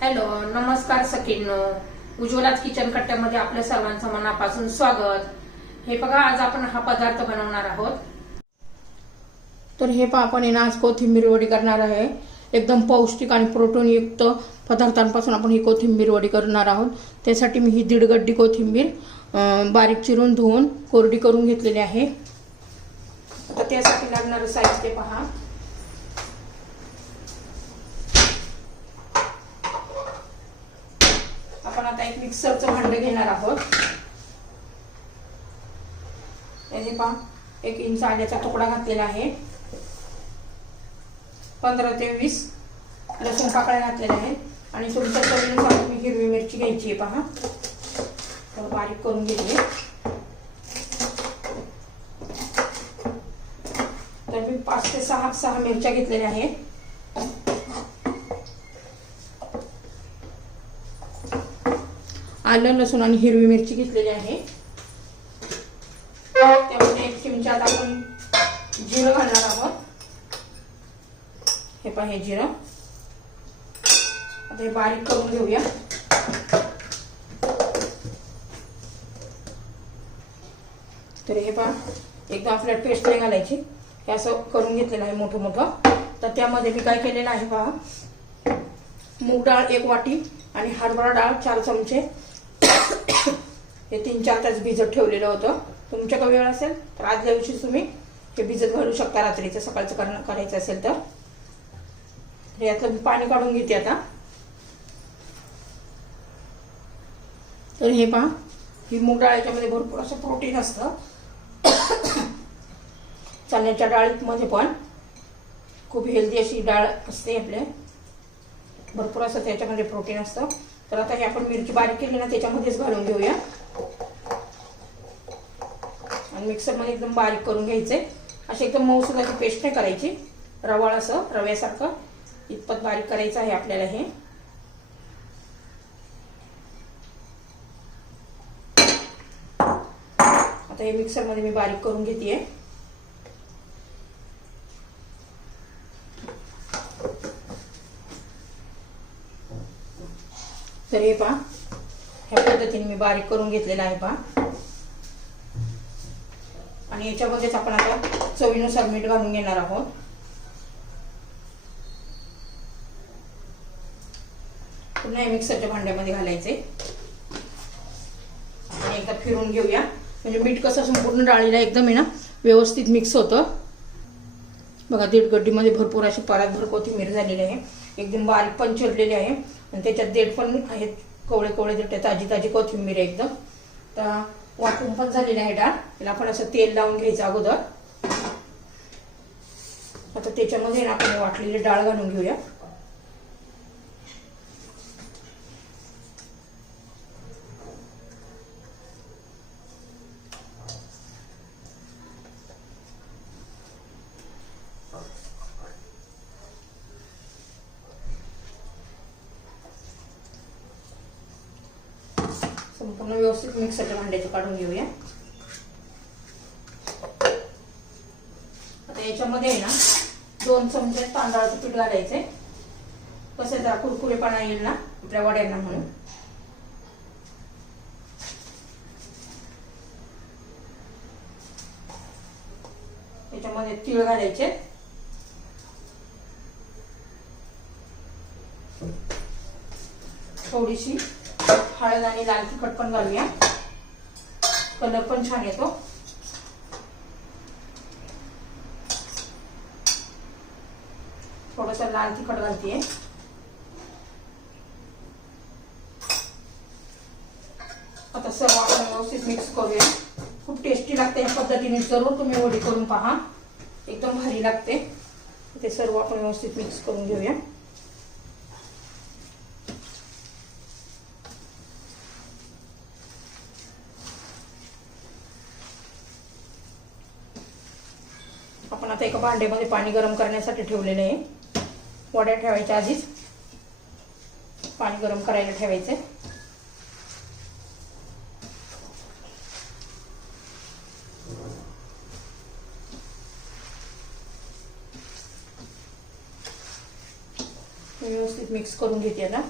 Hello, नमस्कार सखींनो. उज्ज्वलाच kitchen कट्ट्यामध्ये आपल्या सर्वांचं मनापासून स्वागत. हे बघा, आज आपण हा पदार्थ बनवणार आहोत. तर हे पहा, आपण आज कोथिंबीर वडी करणार आहे. एकदम पौष्टिक आणि प्रोटीनयुक्त पदार्थांपासून आपण ही कोथिंबीर वडी करणार आहोत. त्यासाठी मी ही 1.5 गड्डी कोथिंबीर बारीक चिरून धुवून कोरडी करून घेतलेली आहे. आता त्यासाठी लागणारं साहित्य पहा. आपण आता एक मिक्सरचं भांडं घेणार आहोत. त्याने पहा 1 इंच आल्याचा तुकडा घातलेला आहे. 15 ते 20 लसूण पाकळ्या घातलेल्या आहेत आणि तुमच्या चवीनुसार तुम्ही हिरवी मिरची घ्यायची आहे. पहा, तर बारीक करून घेतली. तर मी 5 ते 6 मिरच्या घेतलेल्या आहेत. आलं, लसूण आणि हिरवी मिरची घेतलेली आहे. त्यामध्ये 1 चमचा आपण जिरं घालणार आहोत. हे पहा, हे जिरं आता हे बारीक करून घेऊया. तर हे पहा, एकदम आपल्याला पेस्ट नाही घालायची. हे असं करून घेतलेलं आहे मोठं मोठं. तर त्यामध्ये मी काय केलेलं आहे पहा, मूग डाळ 1 वाटी आणि हरभरा डाळ 4 चमचे हे 3-4 तास भिजत ठेवलेलं होतं. तुमच्याकडे वेळ असेल तर आदल्या दिवशी तुम्ही हे भिजत घालू शकता. रात्रीचं सकाळचं करायचं असेल तर. यातलं मी पाणी काढून घेते आता. तर हे पहा, ही मूग डाळीच्यामध्ये भरपूर असं प्रोटीन असतं. चण्याच्या डाळीमध्ये पण खूप हेल्दी अशी डाळ असते आपल्या. भरपूर असं त्याच्यामध्ये प्रोटीन असतं. तर आता हे आपण मिरची बारीक केली ना, त्याच्यामध्येच घालून घेऊया आणि मिक्सरमध्ये एकदम बारीक करून घ्यायचे. अशी एकदम मऊसुदाची पेस्ट नाही करायची. रवाळ असं रव्यासारखं इतपत बारीक करायचं आहे आपल्याला हे. आता हे मिक्सरमध्ये मी बारीक करून घेतेय. तर हे पहा, ह्या पद्धतीने मी बारीक करून घेतलेला आहे पहा. आणि याच्यामध्येच आपण आता चवीनुसार मीठ घालून घेणार आहोत. पुन्हा हे मिक्सरच्या भांड्यामध्ये घालायचे आणि एकदा फिरून घेऊया. म्हणजे मीठ कसं संपूर्ण डाळीला एकदम आहे ना व्यवस्थित मिक्स होतं. बघा, 1.5 गड्डीमध्ये भरपूर अशी परातभर कोथिंबीर झालेली आहे. एकदम बारीक पण चिरलेली आहे आणि त्याच्यात देठ पण आहेत, कवळे कवळे देठ, ताजी ताजी कोथिंबीर आहे एकदम. तर वाटून पण झालेली आहे डाळ. त्याला आपण असं तेल लावून घ्यायचं अगोदर. आता त्याच्यामध्ये आपण वाटलेली डाळ घालून घेऊया. संपूर्ण व्यवस्थित मिक्सरच्या भांड्याचं काढून घेऊया. आता याच्यामध्ये आहे ना 2 चमचे तांदळाचं पीठ घालायचे. कसं जरा कुरकुरेपणा येईल ना आपल्या वड्यांना म्हणून. त्याच्यामध्ये तीळ घालायचे. थोडीशी हळद आणि लाल तिखट पण घालूया. कलर पण छान येतो. थोडंसं लाल तिखट घालतेय. आता सर्व आपण व्यवस्थित मिक्स करूया. खूप टेस्टी लागते या पद्धतीने. जरूर तुम्ही वडी करून पहा, एकदम भारी लागते. ते सर्व आपण व्यवस्थित मिक्स करून घेऊया. आपण आता एका भांड्यामध्ये पाणी गरम करण्यासाठी ठेवलेले आहे. वड्या ठेवायच्या आधीच पाणी गरम करायला ठेवायचे. व्यवस्थित मिक्स करून घेते आता.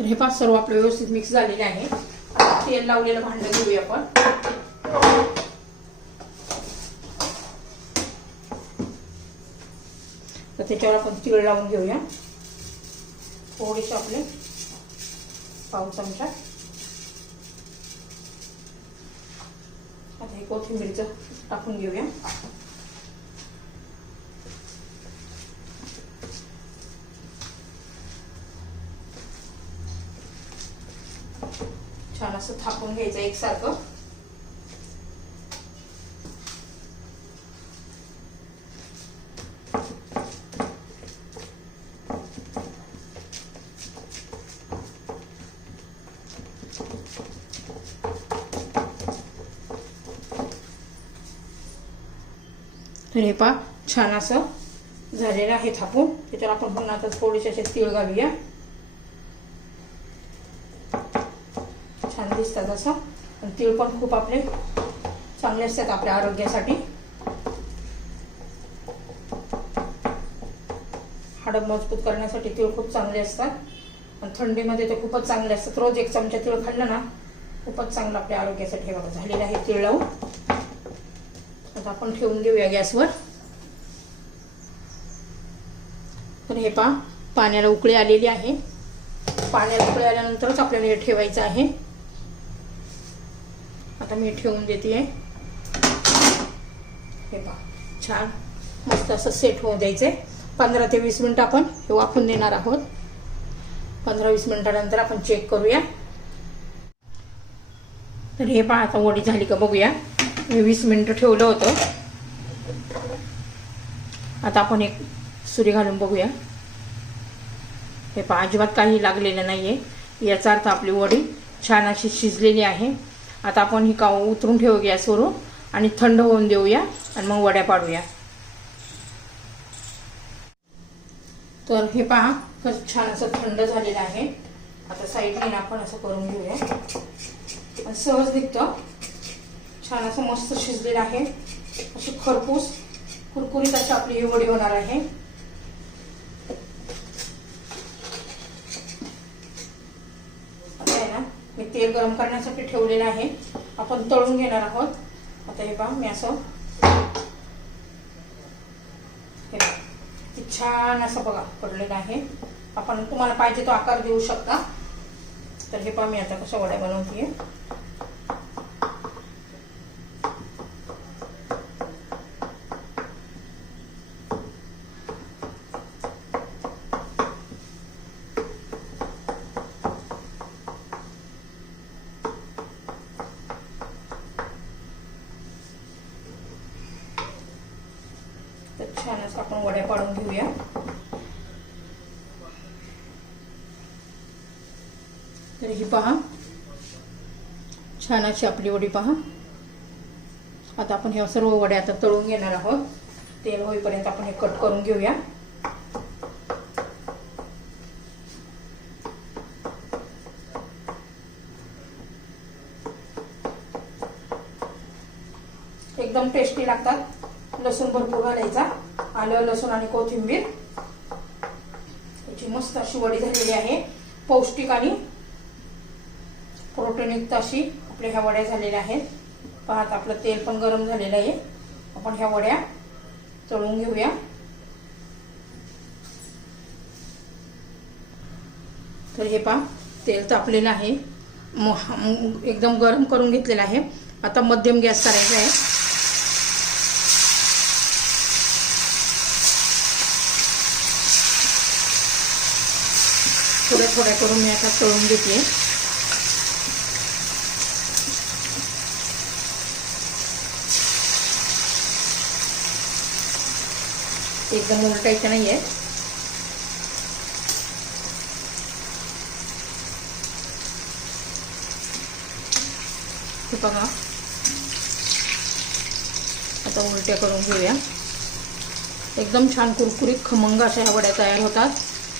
तर हे पहा सर्व आपलं व्यवस्थित मिक्स झालेले आहे. आता तेल लावलेलं भांडं घेऊया आपण. तर त्याच्यावर आपण तीळ लावून घेऊया. थोडेसे आपले पाव चमचा. आता हे कोथिंबीरचं टाकून घेऊया. छान असं थापून घ्यायचं एकसारखं. तर हे पहा छान असं झालेलं आहे थापून. त्याच्यावर आपण पुन्हा आता थोडेसे असे तीळ घालूया. छान दिसतात असं. आणि तीळ पण खूप आपले चांगले असतात आपल्या आरोग्यासाठी. हाडं मजबूत करण्यासाठी तीळ खूप चांगले असतात. आणि थंडीमध्ये ते खूपच चांगले असतात. रोज 1 चमचा तीळ खाल्लं ना खूपच चांगलं आपल्या आरोग्यासाठी. बघा झालेलं आहे तीळ लावून. आता आपण ठेवून देऊया गॅसवर. तर हे पहा पाण्याला उकळी आलेली आहे. पाण्याला उकळी आल्यानंतरच आपल्याला हे ठेवायचं आहे. आता मी ठेवून देते. हे पहा छान मस्त असं सेट होऊ द्यायचंय. 15 ते 20 मिनिटं आपण हे वाफून देणार आहोत. 15-20 मिनिटानंतर आपण चेक करूया. तर हे पहा आता वडी झाली का बघूया. मी 20 मिनिटं ठेवलं होतं. आता आपण एक सुरी घालून बघूया. हे पहा अजिबात काही लागलेलं नाहीये. याचा अर्थ आपली वडी छान अशी शिजलेली आहे. आता आपण ही उतरून ठेवू गॅसवरून आणि थंड होऊन देऊया आणि मग वड्या पाडूया. तर हे पहा कसं छान असं थंड झालेलं आहे. आता साईडने आपण असं करून घेऊया. सहज निघतं. छान असं मस्त शिजलेलं आहे. अशी खरपूस कुरकुरीत अशी आपली ही वडी होणार आहे. आता आहे ना मी तेल गरम करण्यासाठी ठेवलेलं आहे. आपण तळून घेणार आहोत. आता हे पहा मी असं छान असं बघा पडलेलं आहे. आपण तुम्हाला पाहिजे तो आकार देऊ शकता. तर हे पहा मी आता कशा वड्या बनवतेय. छान असं आपण वड्या पाडून घेऊया. तर ही पहा छान अशी आपली वडी पहा. आता आपण ह्या सर्व वड्या आता तळून घेणार आहोत. तेल होईपर्यंत आपण हे कट करून घेऊया. एकदम टेस्टी लागतात. लसूण भरपूर घालायचा. आलं लसूण आणि कोथिंबीर. याची मस्त अशी वडी झालेली आहे. पौष्टिक आणि प्रोटीनयुक्त अशी आपल्या ह्या वड्या झालेल्या आहेत. पाहत आपलं तेल पण गरम झालेलं आहे. आपण ह्या वड्या तळून घेऊया. तर हे पहा तेल तापलेलं आहे. एकदम गरम करून घेतलेलं आहे. आता मध्यम गॅस करायचा आहे. थोड्या थोड्या करून मी आता तळून घेते. एकदम उलटायचं नाहीये. बघा आता उलट्या करून घेऊया. एकदम छान कुरकुरीत खमंग अशा ह्या वड्या तयार होतात.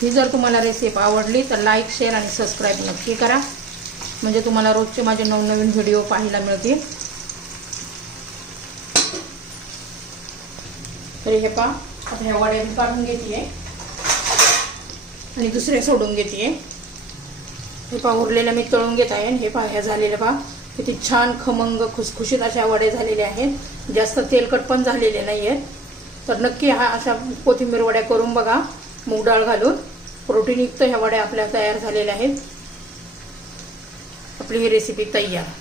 ही जर तुम्हाला रेसिपी आवडली तर लाईक शेअर आणि सबस्क्राईब नक्की करा. म्हणजे तुम्हाला रोजचे माझे नवनवीन व्हिडिओ पाहायला मिळतील. तर हे पहा आता ह्या वड्या मी काढून घेते आणि दुसरे सोडून घेते. हे पहा उरलेल्या मी तळून घेत आहे. हे पहा ह्या झालेल्या पहा किती छान खमंग खुसखुशीत अशा वड्या झालेल्या आहेत. जास्त तेलकट पण झालेले नाही आहेत. तर नक्की हा अशा कोथिंबीर वड्या करून बघा मूग डाळ घालून. प्रोटीनयुक्त ह्या वड्या आपल्या तयार झालेल्या आहेत. आपली ही रेसिपी तयार.